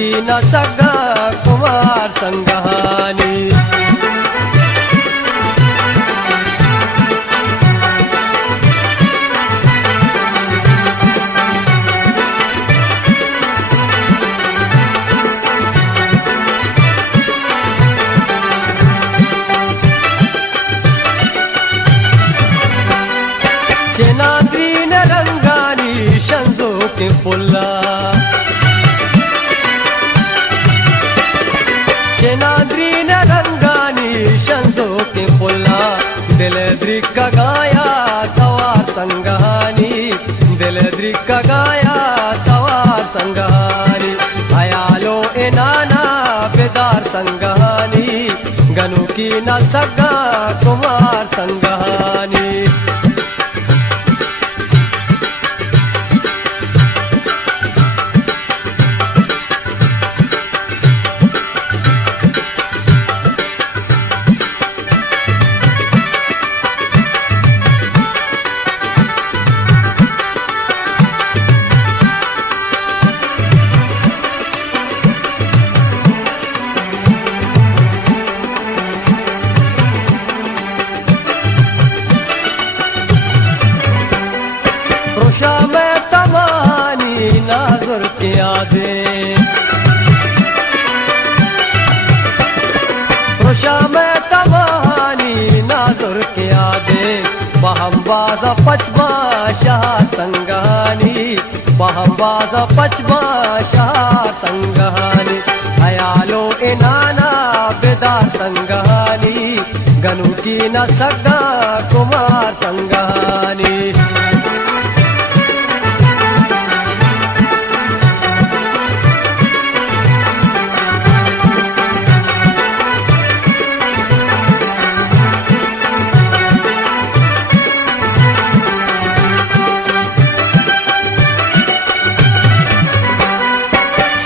की न सगा कुमार संगहानी। चेनाद्री न रंगानी शंजो के पुल्ला, चेनाद्री न रंगानी शंजो के पुल्ला, दिलद्री का गाया तवार संगहानी, दिलद्री का गाया तवार संगहानी। अयालो एनाना बेदार संगहानी, गनु की न सगा कुमार संगहानी। रोशा में तमानी नाजुर के आदे, रोशा में तमानी नाजुर के आदे, बहमबाजा पचमा शाह संगहानी, बहमबाजा पचमा शाह संगहानी। अयालो एनाना बेदार संगहानी, गनु की न सगा कुमार संगहानी।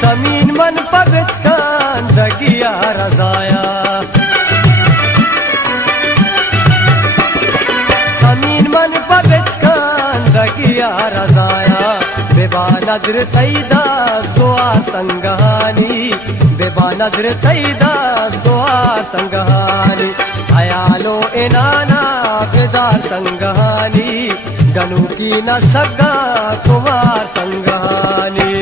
समीन मन पगचकान दगिया रजाया, समीन मन पगचकान दगिया रजाया, बेबा नजर तैदास दुआ संगहानी, बेबा नजर तैदास दुआ संगहानी। अयालो एनाना बेदार संगहानी, गनु की न सगा कुमार संगहानी।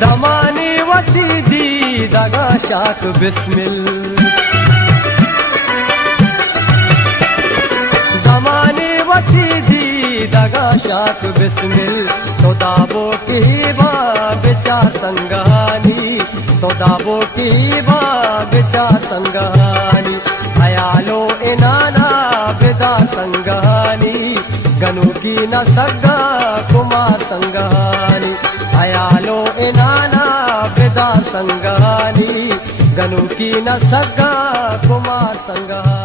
दमानी वसीदी दगा शाक बिस्मिल, दमानी वसीदी दगा शाक बिस्मिल, तो दाबो की बिचा संगहानी, तो दाबो की बिचा संगहानी। अयालो एनाना बेदार संगहानी, गनु की न सगा कुमार संगहानी। अयालो एनाना बेदार संगहानी, गनु की न सगा कुमार संगहानी।